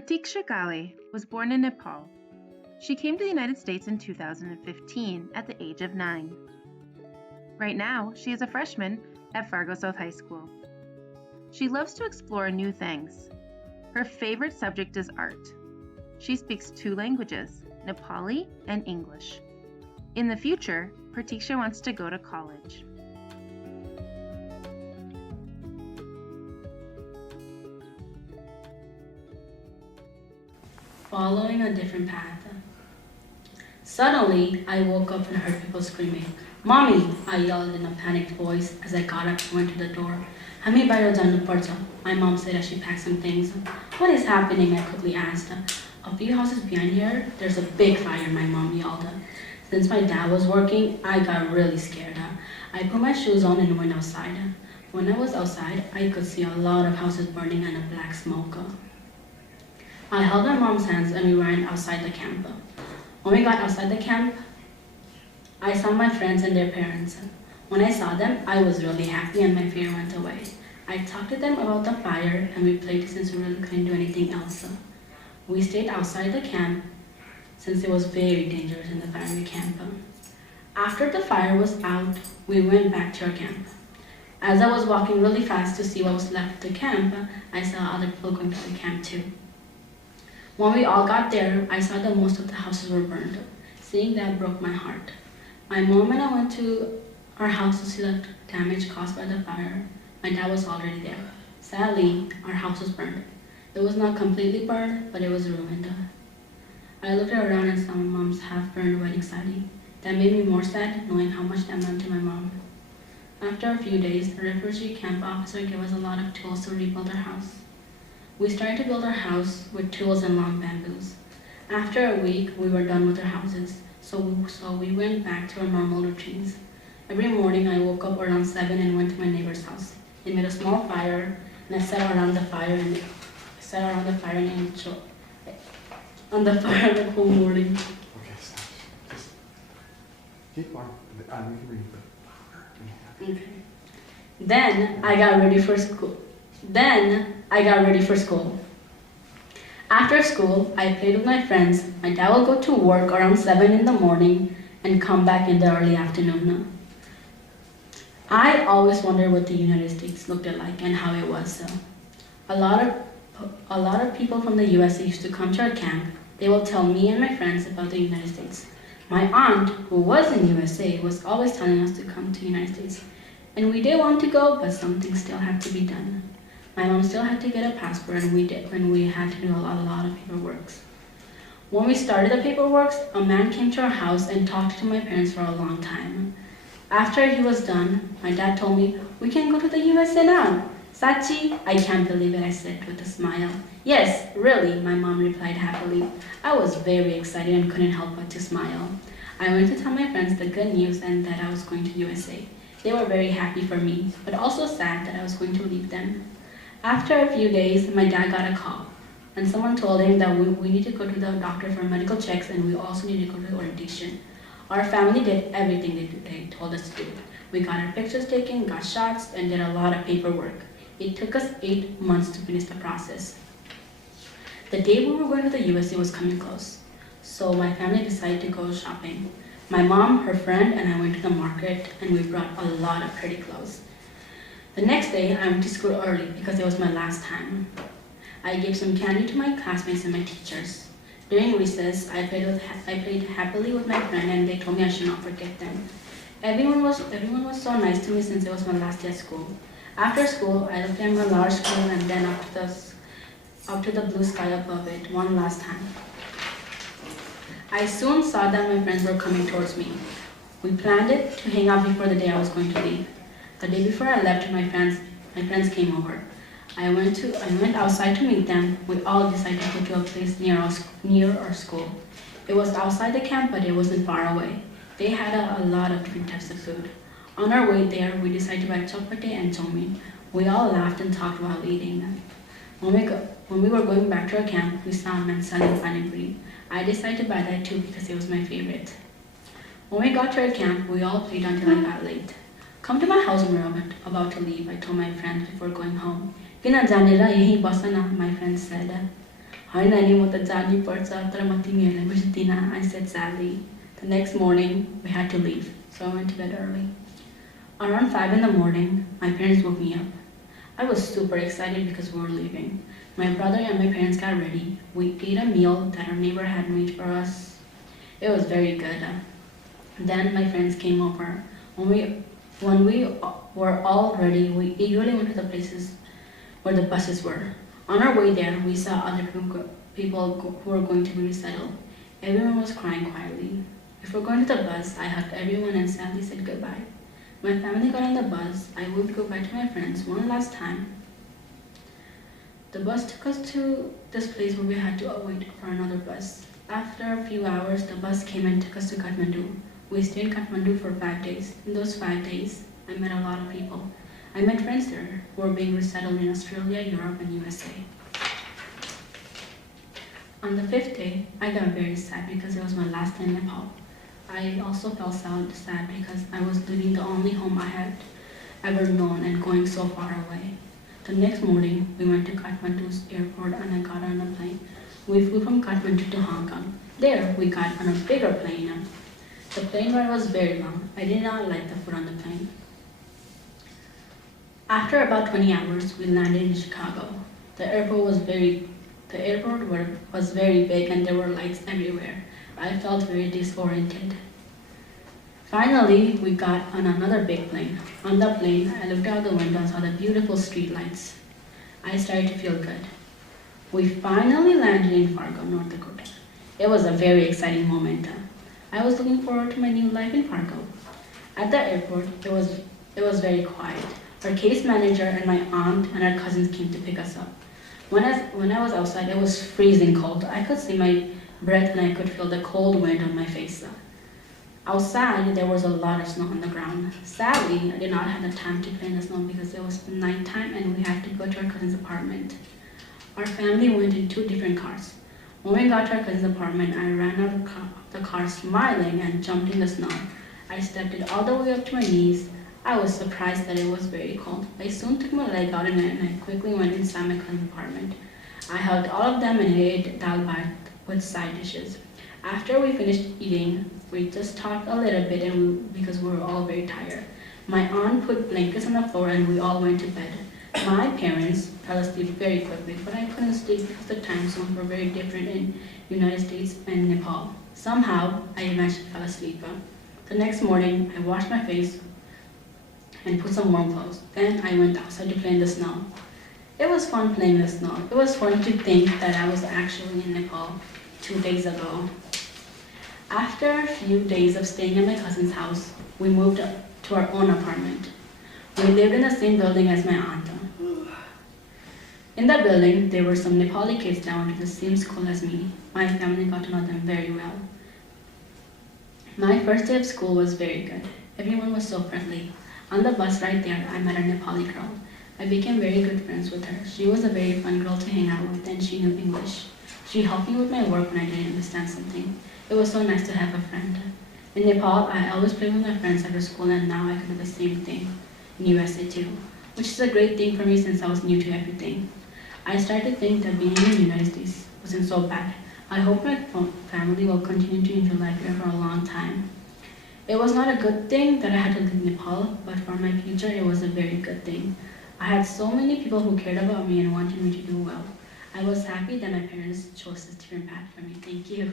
Pratikchhya was born in Nepal. She came to the United States in 2015 at the age of 9. Right now, she is a freshman at Fargo South High School. She loves to explore new things. Her favorite subject is art. She speaks 2 languages, Nepali and English. In the future, Pratikchhya wants to go to college. Following a different path. Suddenly, I woke up and heard people screaming. "Mommy!" I yelled in a panicked voice as I got up and went to the door. "Hami bahir janu parcha," my mom said as she packed some things. "What is happening?" I quickly asked. "A few houses behind here, there's a big fire," my mom yelled. Since my dad was working, I got really scared. I put my shoes on and went outside. When I was outside, I could see a lot of houses burning and a black smoke. I held my mom's hands and we ran outside the camp. When we got outside the camp, I saw my friends and their parents. When I saw them, I was really happy and my fear went away. I talked to them about the fire and we played since we really couldn't do anything else. We stayed outside the camp since it was very dangerous in the fiery camp. After the fire was out, we went back to our camp. As I was walking really fast to see what was left of the camp, I saw other people going to the camp too. When we all got there, I saw that most of the houses were burned. Seeing that broke my heart. My mom and I went to our house to see the damage caused by the fire. My dad was already there. Sadly, our house was burned. It was not completely burned, but it was ruined. I looked around and saw my mom's half-burned wedding sari. That made me more sad, knowing how much that meant to my mom. After a few days, the refugee camp officer gave us a lot of tools to rebuild our house. We started to build our house with tools and long bamboos. After a week, we were done with our houses, so we went back to our normal routines. Every morning, I woke up around 7 and went to my neighbor's house. They made a small fire, and I sat around the fire and enjoyed on the fire the whole morning. Okay, stop. Just keep on. We can read it. Okay. Then I got ready for school. After school, I played with my friends. My dad will go to work around 7 in the morning and come back in the early afternoon. I always wondered what the United States looked like and how it was. A lot of people from the USA used to come to our camp. They will tell me and my friends about the United States. My aunt, who was in USA, was always telling us to come to the United States. And we did want to go, but something still had to be done. My mom still had to get a passport, and we did, and we had to do a lot of paperwork. When we started the paperwork, a man came to our house and talked to my parents for a long time. After he was done, my dad told me, "We can go to the USA now." "Sachi, I can't believe it," I said with a smile. "Yes, really," my mom replied happily. I was very excited and couldn't help but to smile. I went to tell my friends the good news and that I was going to USA. They were very happy for me, but also sad that I was going to leave them. After a few days, my dad got a call, and someone told him that we need to go to the doctor for medical checks and we also need to go to orientation. Our family did everything they told us to do. We got our pictures taken, got shots, and did a lot of paperwork. It took us 8 months to finish the process. The day we were going to the USA was coming close, so my family decided to go shopping. My mom, her friend, and I went to the market and we brought a lot of pretty clothes. The next day, I went to school early because it was my last time. I gave some candy to my classmates and my teachers. During recess, I played happily with my friend and they told me I should not forget them. Everyone was so nice to me since it was my last day at school. After school, I looked at my large screen and then up to the blue sky above it one last time. I soon saw that my friends were coming towards me. We planned it to hang out before the day I was going to leave. The day before I left, my friends came over. I went outside to meet them. We all decided to go to a place near our school. It was outside the camp, but it wasn't far away. They had a lot of different types of food. On our way there, we decided to buy chapati and chomin. We all laughed and talked while eating them. When we were going back to our camp, we saw a man selling panipuri. I decided to buy that too because it was my favorite. When we got to our camp, we all played until I got late. "Come to my house when we're about to leave," I told my friends before going home. "Kina janera yahi basa na," my friend said. होइन नि म त जानै पर्छ तर म तिमीहरूलाई बिर्सिदिनँ, I said sadly. The next morning, we had to leave, so I went to bed early. Around 5 in the morning, my parents woke me up. I was super excited because we were leaving. My brother and my parents got ready. We ate a meal that our neighbor had made for us. It was very good. Then my friends came over. When we were all ready, we eagerly went to the places where the buses were. On our way there, we saw other people who were going to be resettled. Everyone was crying quietly. Before going to the bus, I hugged everyone and sadly said goodbye. My family got on the bus. I waved goodbye to my friends one last time. The bus took us to this place where we had to wait for another bus. After a few hours, the bus came and took us to Kathmandu. We stayed in Kathmandu for 5 days. In those 5 days, I met a lot of people. I met friends there who were being resettled in Australia, Europe, and USA. On the 5th day, I got very sad because it was my last day in Nepal. I also felt sad because I was leaving the only home I had ever known and going so far away. The next morning, we went to Kathmandu's airport and I got on a plane. We flew from Kathmandu to Hong Kong. There, we got on a bigger plane. The plane ride was very long. I did not like the food on the plane. After about 20 hours, we landed in Chicago. The airport was very big and there were lights everywhere. I felt very disoriented. Finally, we got on another big plane. On the plane, I looked out the window and saw the beautiful street lights. I started to feel good. We finally landed in Fargo, North Dakota. It was a very exciting moment. I was looking forward to my new life in Fargo. At the airport, it was very quiet. Our case manager and my aunt and our cousins came to pick us up. When I was outside, it was freezing cold. I could see my breath and I could feel the cold wind on my face. Outside, there was a lot of snow on the ground. Sadly, I did not have the time to play in the snow because it was nighttime and we had to go to our cousin's apartment. Our family went in 2 different cars. When we got to our cousin's apartment, I ran out of the car smiling and jumped in the snow. I stepped it all the way up to my knees. I was surprised that it was very cold. I soon took my leg out and I quickly went inside my cousin's apartment. I hugged all of them and ate dal bhat with side dishes. After we finished eating, we just talked a little bit because we were all very tired. My aunt put blankets on the floor and we all went to bed. My parents fell asleep very quickly, but I couldn't sleep because the time zones were very different in United States and Nepal. Somehow, I eventually fell asleep. The next morning, I washed my face and put some warm clothes. Then I went outside to play in the snow. It was fun playing in the snow. It was fun to think that I was actually in Nepal 2 days ago. After a few days of staying at my cousin's house, we moved to our own apartment. We lived in the same building as my aunt. In the building, there were some Nepali kids that went to the same school as me. My family got to know them very well. My first day of school was very good. Everyone was so friendly. On the bus right there, I met a Nepali girl. I became very good friends with her. She was a very fun girl to hang out with and she knew English. She helped me with my work when I didn't understand something. It was so nice to have a friend. In Nepal, I always played with my friends after school and now I can do the same thing in USA too, which is a great thing for me since I was new to everything. I started to think that being in the United States wasn't so bad. I hope my family will continue to enjoy life here for a long time. It was not a good thing that I had to leave Nepal, but for my future, it was a very good thing. I had so many people who cared about me and wanted me to do well. I was happy that my parents chose this different path for me. Thank you.